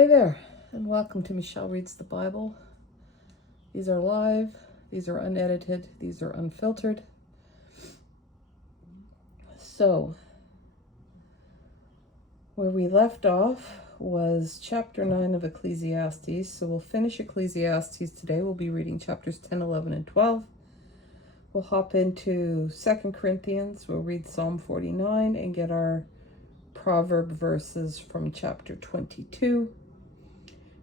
Hey there, and welcome to Michelle Reads the Bible. These are live, these are unedited, these are unfiltered. So, where we left off was chapter 9 of Ecclesiastes. So we'll finish Ecclesiastes today. We'll be reading chapters 10, 11, and 12. We'll hop into 2 Corinthians. We'll read Psalm 49 and get our proverb verses from chapter 22.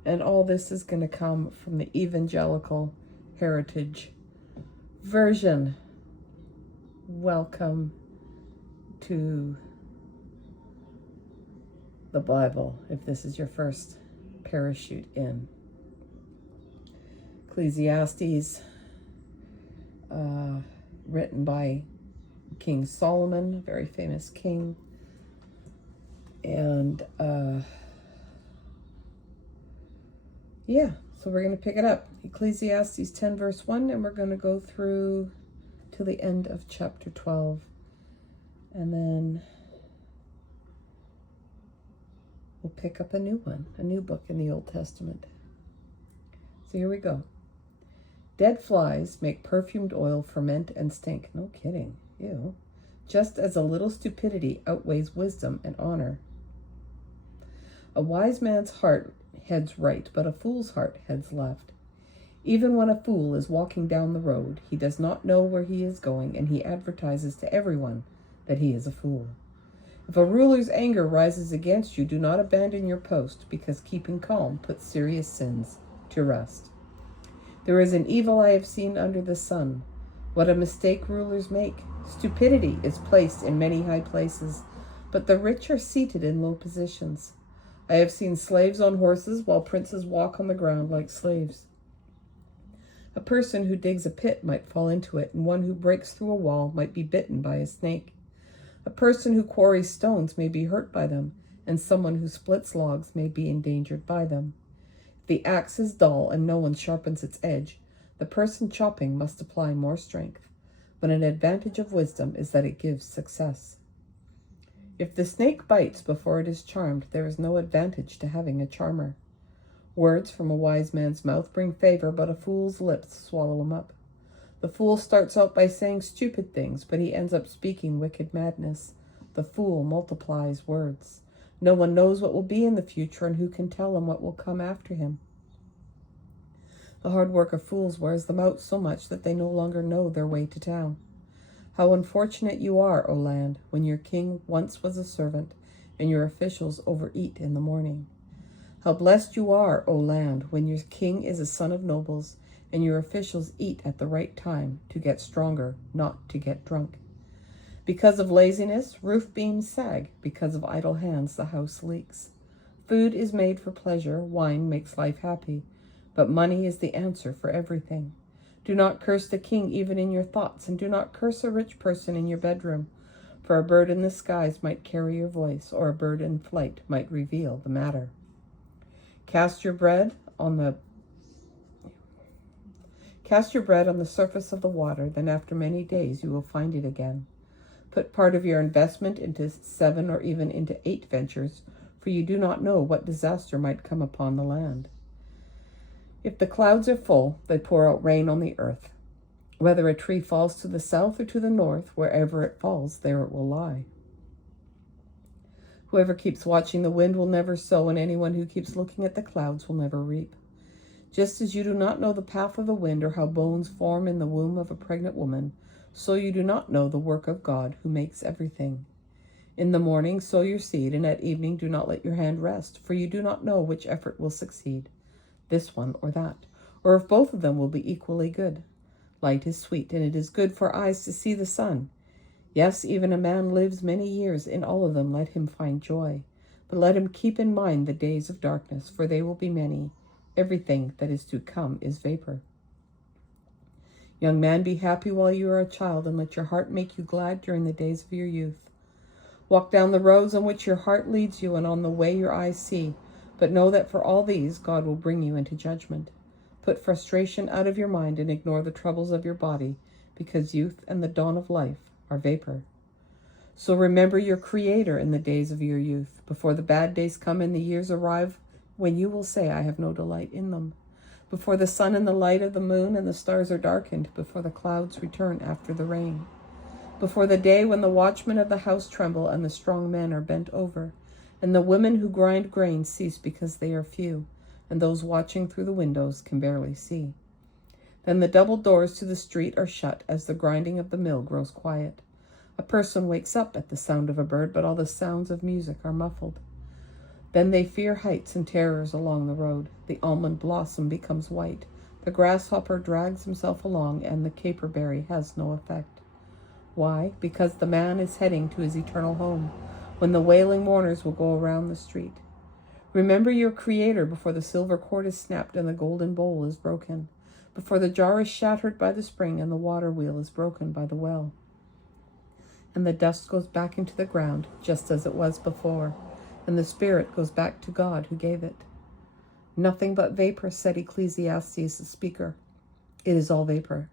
And all this is going to come from the Evangelical Heritage Version. Welcome to the Bible, if this is your first parachute in. Ecclesiastes, written by King Solomon, a very famous king. And so we're going to pick it up. Ecclesiastes 10 verse 1, and we're going to go through to the end of chapter 12. And then we'll pick up a new book in the Old Testament. So here we go. Dead flies make perfumed oil ferment and stink. No kidding. Ew. Just as a little stupidity outweighs wisdom and honor. A wise man's heart heads right, but a fool's heart heads left. Even when a fool is walking down the road, he does not know where he is going, and he advertises to everyone that he is a fool. If a ruler's anger rises against you, do not abandon your post, because keeping calm puts serious sins to rest. There is an evil I have seen under the sun. What a mistake rulers make. Stupidity is placed in many high places, but the rich are seated in low positions. I have seen slaves on horses, while princes walk on the ground like slaves. A person who digs a pit might fall into it, and one who breaks through a wall might be bitten by a snake. A person who quarries stones may be hurt by them, and someone who splits logs may be endangered by them. If the axe is dull and no one sharpens its edge, the person chopping must apply more strength. But an advantage of wisdom is that it gives success. If the snake bites before it is charmed, there is no advantage to having a charmer. Words from a wise man's mouth bring favor, but a fool's lips swallow him up. The fool starts out by saying stupid things, but he ends up speaking wicked madness. The fool multiplies words. No one knows what will be in the future, and who can tell him what will come after him? The hard work of fools wears them out so much that they no longer know their way to town. How unfortunate you are, O land, when your king once was a servant, and your officials overeat in the morning. How blessed you are, O land, when your king is a son of nobles, and your officials eat at the right time to get stronger, not to get drunk. Because of laziness, roof beams sag. Because of idle hands, the house leaks. Food is made for pleasure, wine makes life happy, but money is the answer for everything. Do not curse the king even in your thoughts, and do not curse a rich person in your bedroom, for a bird in the skies might carry your voice, or a bird in flight might reveal the matter. Cast your bread on the surface of the water, then after many days you will find it again. Put part of your investment into 7 or even into 8 ventures, for you do not know what disaster might come upon the land. If the clouds are full, they pour out rain on the earth. Whether a tree falls to the south or to the north, wherever it falls, there it will lie. Whoever keeps watching the wind will never sow, and anyone who keeps looking at the clouds will never reap. Just as you do not know the path of the wind or how bones form in the womb of a pregnant woman, so you do not know the work of God who makes everything. In the morning sow your seed, and at evening do not let your hand rest, for you do not know which effort will succeed, this one or that, or if both of them will be equally good. Light is sweet, and it is good for eyes to see the sun. Yes, even a man lives many years. In all of them let him find joy. But let him keep in mind the days of darkness, for they will be many. Everything that is to come is vapor. Young man, be happy while you are a child, and let your heart make you glad during the days of your youth. Walk down the roads on which your heart leads you, and on the way your eyes see. But know that for all these, God will bring you into judgment. Put frustration out of your mind and ignore the troubles of your body, because youth and the dawn of life are vapor. So remember your Creator in the days of your youth, before the bad days come and the years arrive when you will say, I have no delight in them. Before the sun and the light of the moon and the stars are darkened, before the clouds return after the rain. Before the day when the watchmen of the house tremble and the strong men are bent over, and the women who grind grain cease because they are few, and those watching through the windows can barely see. Then the double doors to the street are shut as the grinding of the mill grows quiet. A person wakes up at the sound of a bird, but all the sounds of music are muffled. Then they fear heights and terrors along the road. The almond blossom becomes white. The grasshopper drags himself along, and the caperberry has no effect. Why? Because the man is heading to his eternal home, when the wailing mourners will go around the street. Remember your Creator before the silver cord is snapped and the golden bowl is broken, before the jar is shattered by the spring and the water wheel is broken by the well. And the dust goes back into the ground just as it was before, and the spirit goes back to God who gave it. Nothing but vapor, said Ecclesiastes the speaker. It is all vapor.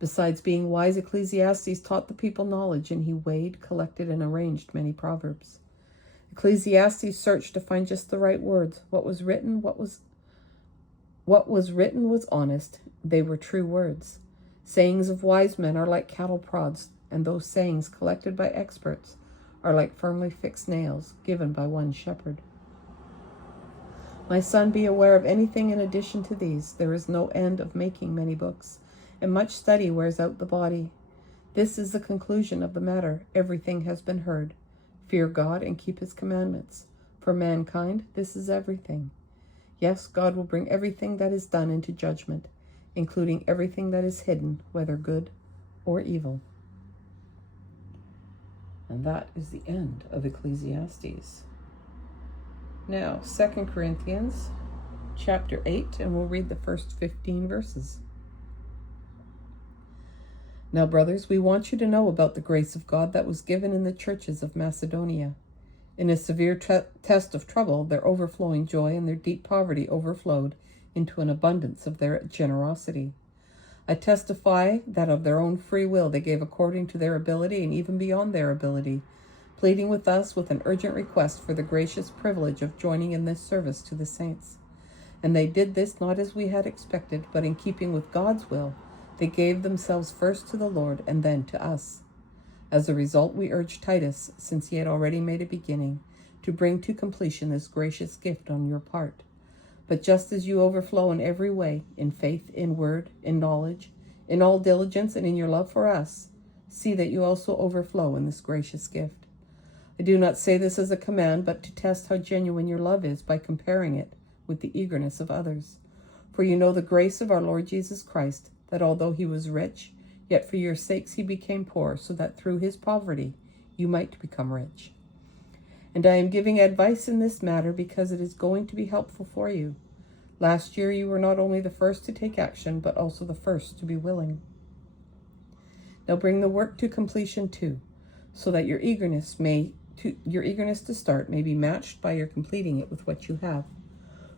Besides being wise, Ecclesiastes taught the people knowledge, and he weighed, collected, and arranged many proverbs. Ecclesiastes searched to find just the right words. What was written was honest. They were true words. Sayings of wise men are like cattle prods, and those sayings collected by experts are like firmly fixed nails given by one shepherd. My son, be aware of anything in addition to these. There is no end of making many books, and much study wears out the body. This is the conclusion of the matter. Everything has been heard. Fear God and keep his commandments. For mankind, this is everything. Yes, God will bring everything that is done into judgment, including everything that is hidden, whether good or evil. And that is the end of Ecclesiastes. Now, 2 Corinthians chapter 8, and we'll read the first 15 verses. Now, brothers, we want you to know about the grace of God that was given in the churches of Macedonia. In a severe test of trouble, their overflowing joy and their deep poverty overflowed into an abundance of their generosity. I testify that of their own free will they gave according to their ability and even beyond their ability, pleading with us with an urgent request for the gracious privilege of joining in this service to the saints. And they did this not as we had expected, but in keeping with God's will. They gave themselves first to the Lord and then to us. As a result, we urge Titus, since he had already made a beginning, to bring to completion this gracious gift on your part. But just as you overflow in every way, in faith, in word, in knowledge, in all diligence, and in your love for us, see that you also overflow in this gracious gift. I do not say this as a command, but to test how genuine your love is by comparing it with the eagerness of others. For you know the grace of our Lord Jesus Christ, that although he was rich, yet for your sakes he became poor, so that through his poverty you might become rich. And I am giving advice in this matter because it is going to be helpful for you. Last year you were not only the first to take action, but also the first to be willing. Now bring the work to completion too, so that your eagerness to start may be matched by your completing it with what you have.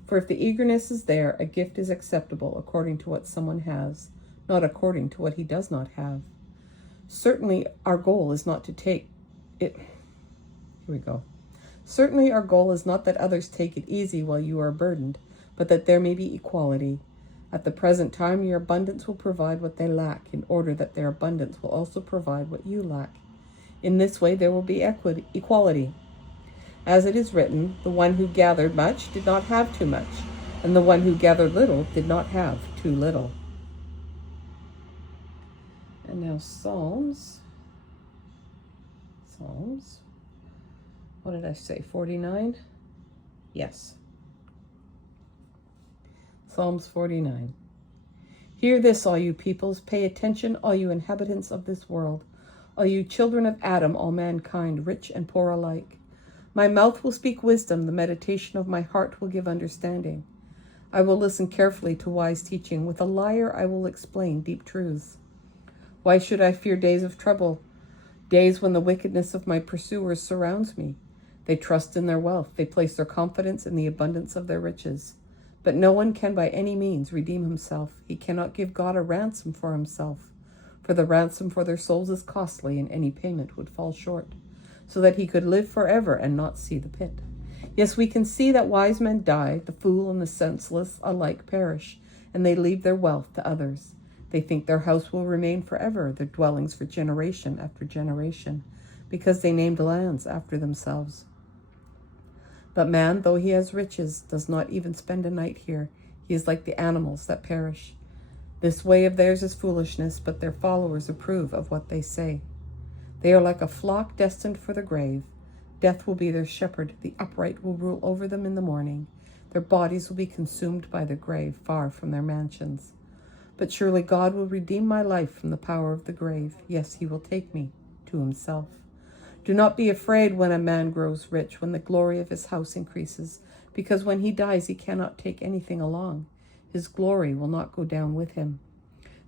For if the eagerness is there, a gift is acceptable according to what someone has, not according to what he does not have. Certainly our goal is not Certainly our goal is not that others take it easy while you are burdened, but that there may be equality. At the present time, your abundance will provide what they lack, in order that their abundance will also provide what you lack. In this way, there will be equality. As it is written, the one who gathered much did not have too much, and the one who gathered little did not have too little. And now Psalms. What did I say? 49? Yes. Psalms 49. Hear this, all you peoples. Pay attention, all you inhabitants of this world. All you children of Adam, all mankind, rich and poor alike. My mouth will speak wisdom. The meditation of my heart will give understanding. I will listen carefully to wise teaching. With a liar I will explain deep truths. Why should I fear days of trouble? Days when the wickedness of my pursuers surrounds me. They trust in their wealth. They place their confidence in the abundance of their riches. But no one can by any means redeem himself. He cannot give God a ransom for himself. For the ransom for their souls is costly, and any payment would fall short, so that he could live forever and not see the pit. Yes, we can see that wise men die, the fool and the senseless alike perish, and they leave their wealth to others. They think their house will remain forever, their dwellings for generation after generation, because they named lands after themselves. But man, though he has riches, does not even spend a night here. He is like the animals that perish. This way of theirs is foolishness, but their followers approve of what they say. They are like a flock destined for the grave. Death will be their shepherd. The upright will rule over them in the morning. Their bodies will be consumed by the grave, far from their mansions. But surely God will redeem my life from the power of the grave. Yes, he will take me to himself. Do not be afraid when a man grows rich, when the glory of his house increases, because when he dies he cannot take anything along. His glory will not go down with him.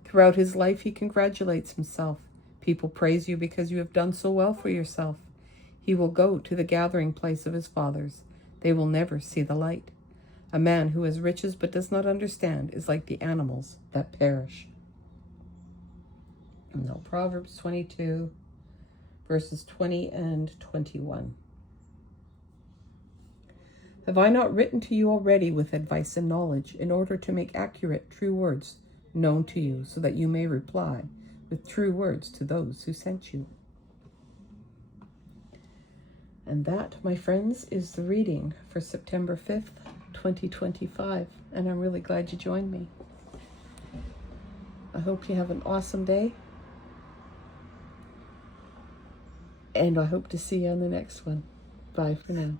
Throughout his life he congratulates himself. People praise you because you have done so well for yourself. He will go to the gathering place of his fathers. They will never see the light. A man who has riches but does not understand is like the animals that perish. Now, Proverbs 22, verses 20 and 21. Have I not written to you already with advice and knowledge, in order to make accurate, true words known to you, so that you may reply with true words to those who sent you? And that, my friends, is the reading for September 5th, 2025. And I'm really glad you joined me. I hope you have an awesome day. And I hope to see you on the next one. Bye for now.